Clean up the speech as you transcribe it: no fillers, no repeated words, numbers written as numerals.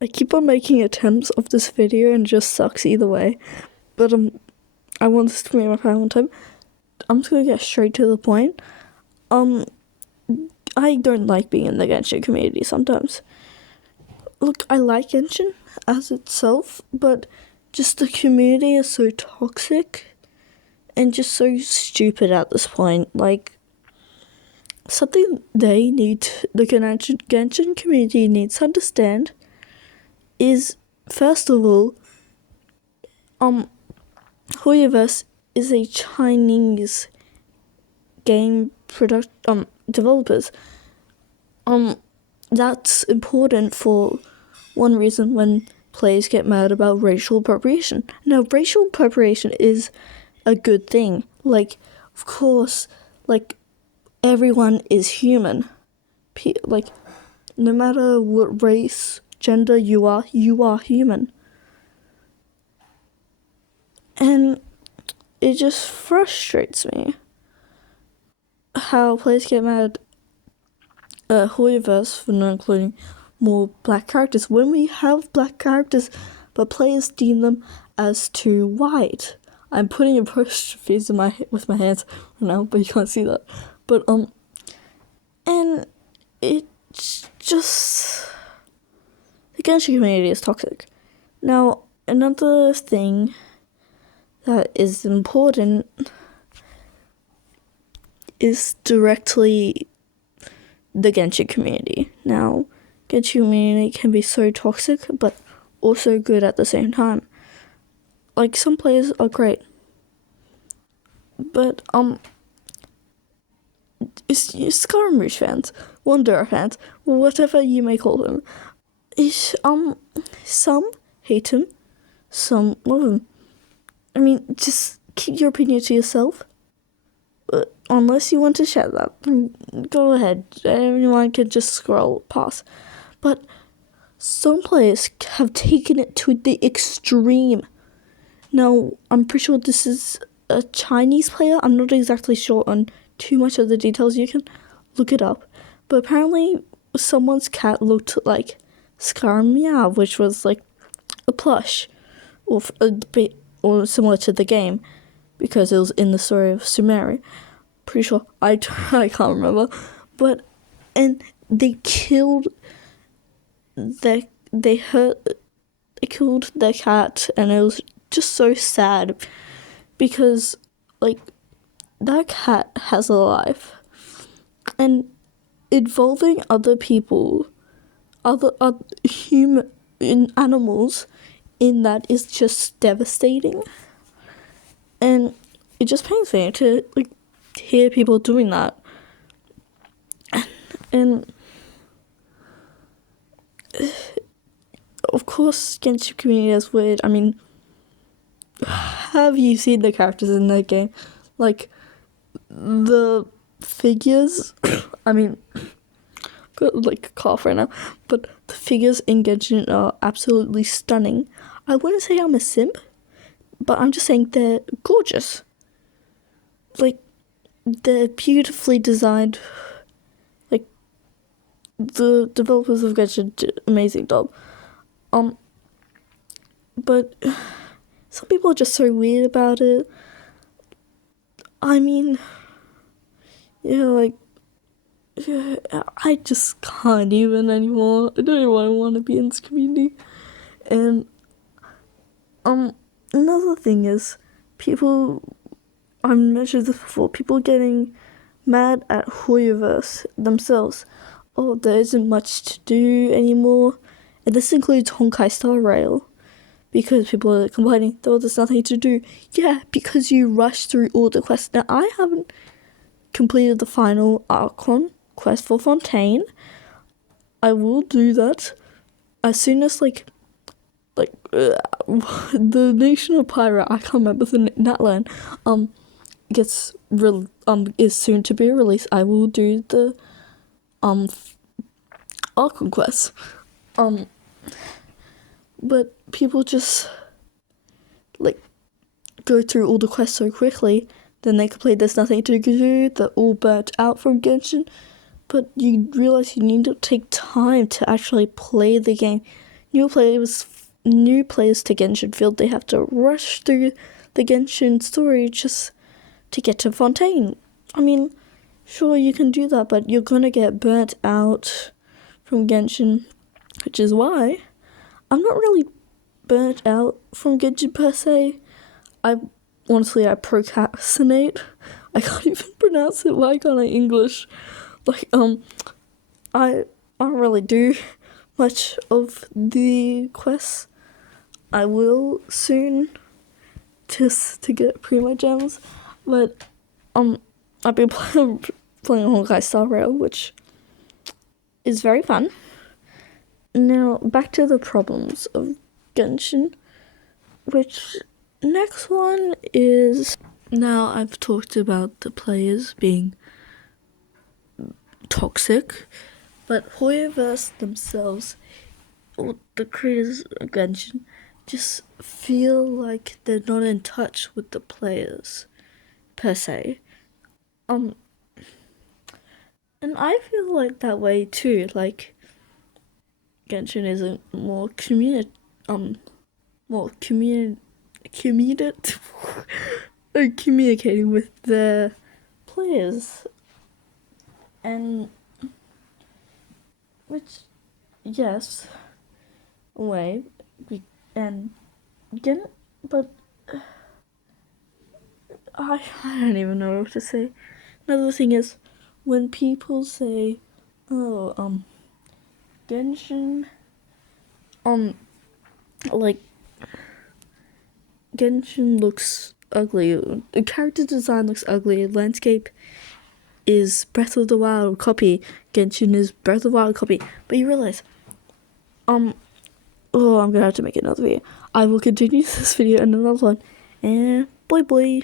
I keep on making attempts of this video and it just sucks either way. But I want this to be my final time. I'm just gonna get straight to the point. I don't like being in the Genshin community sometimes. Look, I like Genshin as itself, but just the community is so toxic and just so stupid at this point. Like, something the Genshin community needs to understand is, first of all, Hoyoverse is a Chinese game developers. That's important for one reason when players get mad about racial appropriation. Now, racial appropriation is a good thing. Like, of course, like, everyone is human. Like, no matter what race, gender you are human. And it just frustrates me how players get mad at Hoyoverse for not including more black characters when we have black characters, but players deem them as too white. I'm putting apostrophes with my hands right now, but you can't see that. But and it's just, the Genshin community is toxic. Now, another thing that is important is directly the Genshin community. Now, Genshin community can be so toxic, but also good at the same time. Like, some players are great, but it's Skyrim Rouge fans, Wanderer fans, whatever you may call them. Some hate him, some love him. I mean, just keep your opinion to yourself. Unless you want to share that, go ahead. Anyone can just scroll past. But some players have taken it to the extreme. Now, I'm pretty sure this is a Chinese player. I'm not exactly sure on too much of the details. You can look it up. But apparently, someone's cat looked like Skyrim Meow, which was like a plush, or a bit, or similar to the game, because it was in the story of Sumeri. Pretty sure. I can't remember. But, and they killed they killed their cat, and it was just so sad because, like, that cat has a life, and involving other people, other human animals in that is just devastating, and it just pains me to hear people doing that. And of course, Genshin community is weird. I mean, have you seen the characters in that game? Like, the figures, I mean, got like a cough right now, but the figures in Genshin are absolutely stunning. I wouldn't say I'm a simp, but I'm just saying they're gorgeous. Like, they're beautifully designed. Like, the developers of Genshin did an amazing job. But some people are just so weird about it. I mean, I just can't even anymore. I don't even want to be in this community. And another thing is, I mentioned this before, people getting mad at Hoyoverse themselves. Oh, there isn't much to do anymore. And this includes Honkai Star Rail. Because people are complaining, there's nothing to do. Yeah, because you rush through all the quests. Now, I haven't completed the final Archon quest for Fontaine. I will do that as soon as, the Nation of Pyra, I can't remember that land, is soon to be released. I will do the, Archon quest. But people just, go through all the quests so quickly, then they complain there's nothing to do, they're all burnt out from Genshin. But you realize you need to take time to actually play the game. new players to Genshin feel they have to rush through the Genshin story just to get to Fontaine. I mean, sure, you can do that, but you're gonna get burnt out from Genshin, which is why I'm not really burnt out from Genshin per se. I procrastinate. I can't even pronounce it. Why can't I English? I don't really do much of the quests. I will soon, just to get Primo Gems, but I've been playing Honkai Star Rail, which is very fun. Now back to the problems of Genshin, which next one is, now I've talked about the players being toxic, but Hoyoverse themselves, or the creators of Genshin, just feel like they're not in touch with the players per se. And I feel like that way too. Like, Genshin isn't more communicating with their players, and which, yes, way, and again, but I don't even know what to say. Another thing is, when people say, oh, Genshin, like, Genshin looks ugly, the character design looks ugly, landscape is Breath of the Wild copy, Genshin is Breath of the Wild copy, but you realize, I'm gonna have to make another video. I will continue this video in another one, and bye bye.